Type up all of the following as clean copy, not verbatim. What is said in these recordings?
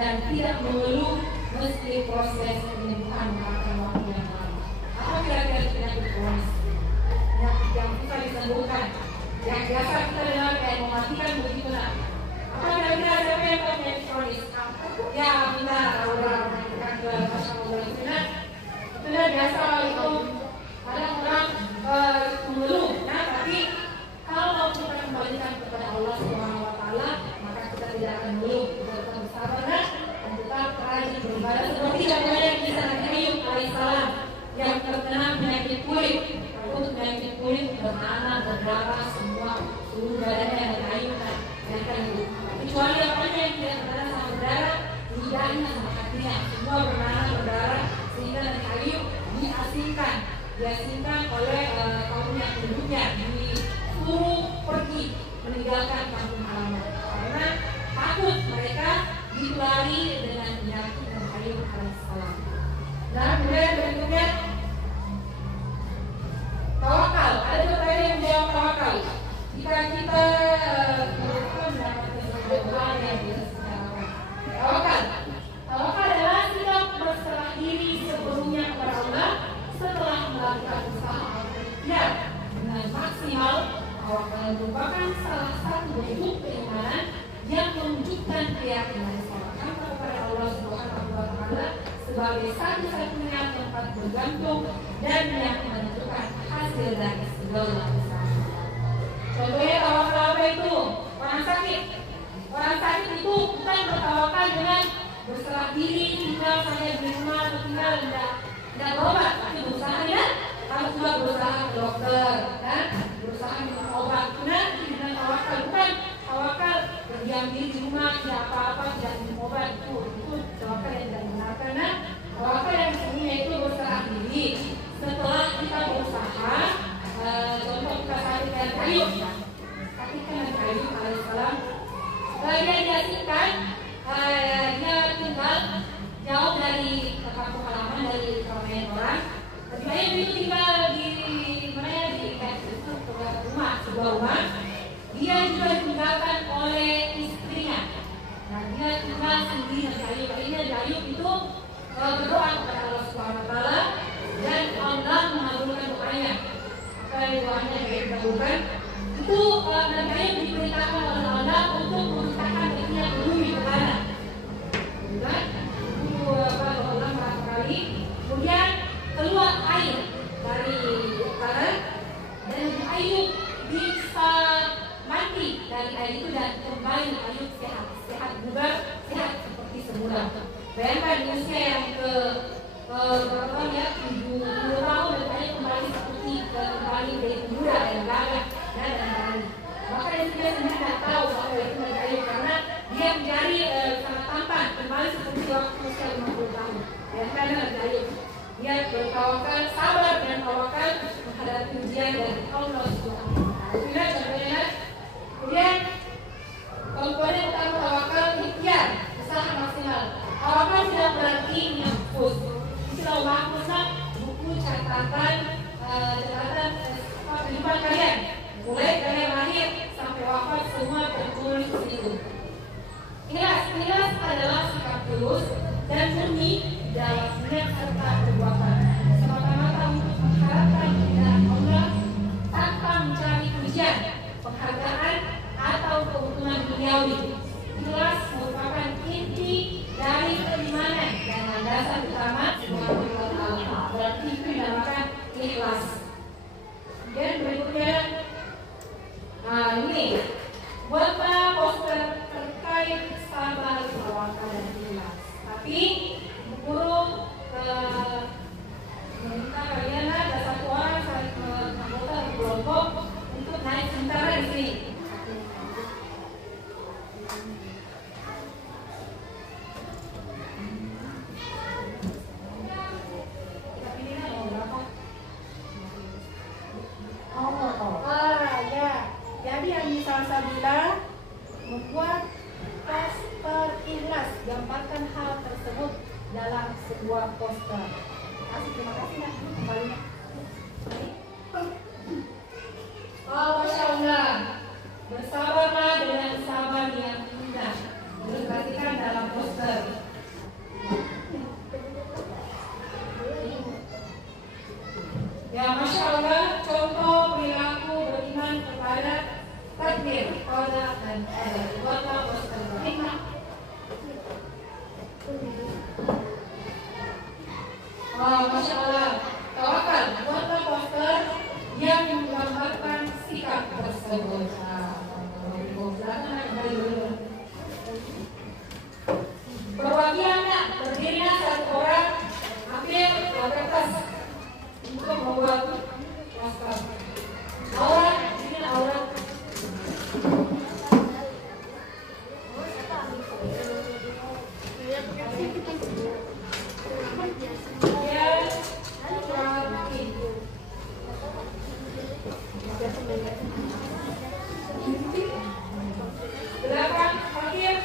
dan tidak mengeluh meski proses penyembuhan memakan waktu yang lama. Apa kira-kira penyakit kronis? Penyakit yang bisa disembuhkan, yang biasa kita dengar kayak mematikan begitu nak. Apa kira-kira siapa yang tahu penyakit kronis? Ya, kita orang kita ke masyarakat itu nak. Itu dah biasa itu kadang orang mengeluh, nah tapi kalau kita kembalikan kepada Allah Subhanahu Wa Taala, maka kita tidak akan mengeluh, kita tetap bersabar dan tetap rajin beribadah seperti yang kita Nabi Ayub alaihissalam yang terkena penyakit kulit. Untuk penyakit kulit bernanah, berdarah, semua seluruh badannya Nabi Ayub yang akan kecuali apanya yang tidak bernanah sama berdarah, lidahnya sama hatinya, semua bernanah berdarah sehingga Nabi Ayub diasingkan oleh kaumnya penduduknya, disuruh pergi meninggalkan kampung halaman karena takut mereka ditulari dengan penyakit Nabi Ayub alaihissalam. Dan kemudian berikutnya tawakal. Ada pertanyaan yang menjawab tawakal. Jika kita mendapatkan sebuah yang disediakan. Tawakal adalah sikap berserah diri sepenuhnya kepada Allah setelah melakukan usaha berikhtiar dengan maksimal. Tawakal merupakan salah satu bentuk keimanan yang menunjukkan keyakinan seorang kepada Allah Subhanahu Wa Taala sebagai satu-satunya tempat bergantung dan yang menentukan hasil dari segala usaha. Contohnya tawakal apa itu? Orang sakit. Orang sakit itu bukan bertawakal dengan berserah diri, tinggal saja di rumah atau tinggal tidak berobat, tapi berusaha ya. Kalau sudah berusaha ke dokter, dan berusaha minum obat, benar dengan tawakal. Bukan tawakal berdiam diri di rumah, tidak apa-apa, tidak minum obat, itu tawakal yang tidak benar. Karena tawakal yang sebenarnya itu berserah diri setelah kita berusaha. Contoh kita sakit kayak kayu, sakitkan kayu alaihissalam. Dia diasingkan, dia tinggal jauh dari kampung halaman, dari keramaian orang. Ketika itu tinggal di mana ya, di rumah, sebuah rumah. Dia juga ditinggalkan oleh istrinya. Nah, dia tinggal sendiri. Ayub itu berdoa kepada Allah Subhanahu Wa Taala dan Allah mengabulkan doanya. Apa doanya yang dikabulkan? Itu Nabi Ayub diperintahkan oleh Allah untuk memisahkan dirinya ke bumi ke tanah. Dan itu Allah berapa kali. Kemudian keluar air dari tanah dan Ayub bisa mandi dari air itu dan kembali Ayub sehat bugar, sehat seperti semula. Bayangkan di usia yang ke berapa ya, 70 tahun dan Ayub kembali seperti kembali dari muda dan gagah dan lain-lain. Maka dia sendiri tidak tahu bahwa itu Nabi Ayub karena dia menjadi sangat tampan kembali seperti waktu usia 50 tahun. Bayangkan Nabi Ayub, dia bertawakal, sabar dan tawakal menghadapi ujian dari Allah Subhanahu Wa Taala. Kemudian komponen utama tawakal ikhtiar, usaha maksimal. Tawakal tidak berarti nyempus. Istilah mahfuzah, buku catatan kehidupan kalian, mulai dari lahir sampai wafat semua tertulis di situ. Ikhlas adalah sikap tulus dan murni dalam niat serta perbuatan, semata-mata untuk mengharapkan keridhaan Allah tanpa mencari pujian, penghargaan atau keuntungan duniawi. Ikhlas merupakan inti dari keimanan dan landasan utama Subhanahu Wa Taala. Berarti itu dinamakan ikhlas. Dan berikutnya, ini buatlah poster terkait sabar, tawakal dan ikhlas. Tapi guru meminta kalian ada satu orang anggota kelompok untuk naik sementara di sini. Jadi yang bisa saya bilang, membuat poster ikhlas, gambarkan hal tersebut dalam sebuah poster. Terima kasih ya, kembali. Masya Allah, bersabarlah dengan sabar yang indah. Diperhatikan dalam poster. Masya Allah, tawakal, buatlah poster yang menggambarkan sikap tersebut. Perwakilannya terdirinya satu orang, ambil kertas untuk membuat poster. Aura, ini aura. Belakang parkir.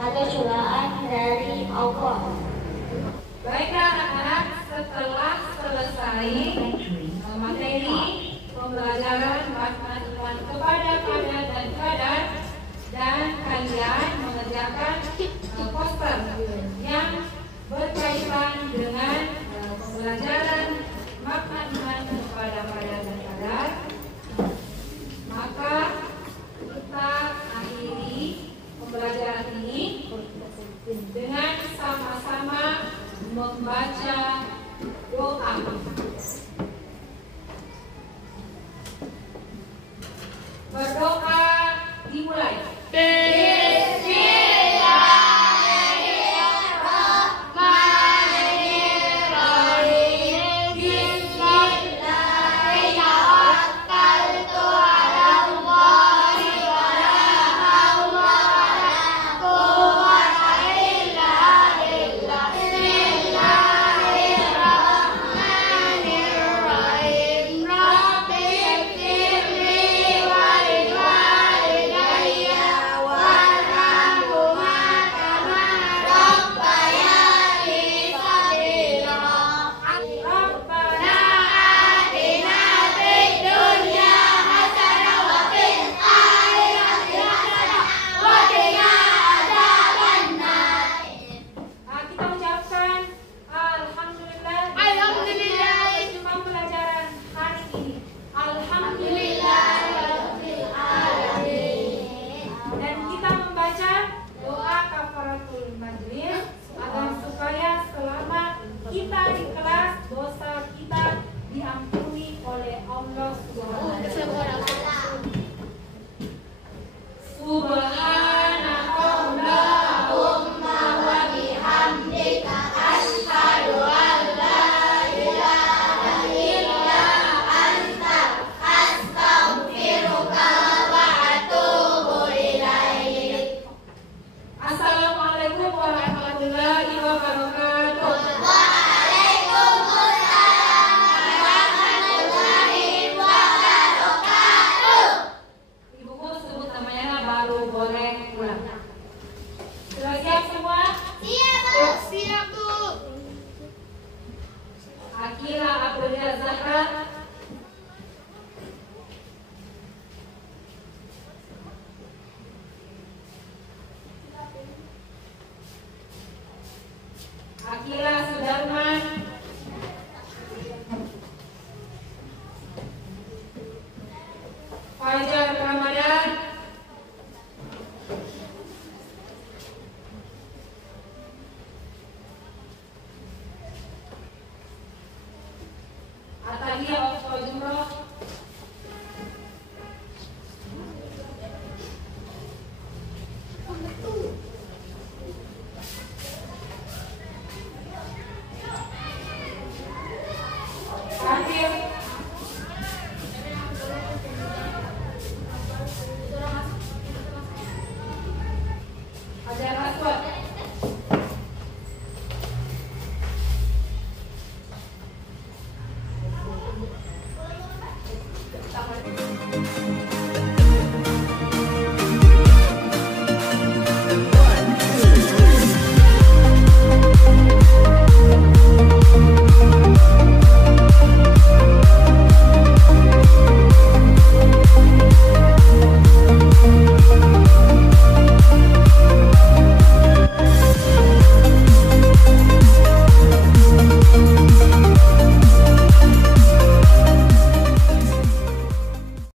Atau cobaan dari Allah. Baiklah anak-anak, setelah selesai materi pembelajaran matematika kepada kadar dan kadar, dan kalian mengerjakan poster yang berkaitan dengan pembelajaran matematika kepada kadar dan kadar, maka kita akhiri pembelajaran ini dengan sama-sama membaca doa. Berdoa dimulai. boleh pulang. Sudah siap semua? Siap, Bu. Siap, Bu. Akila Aprilia Zahra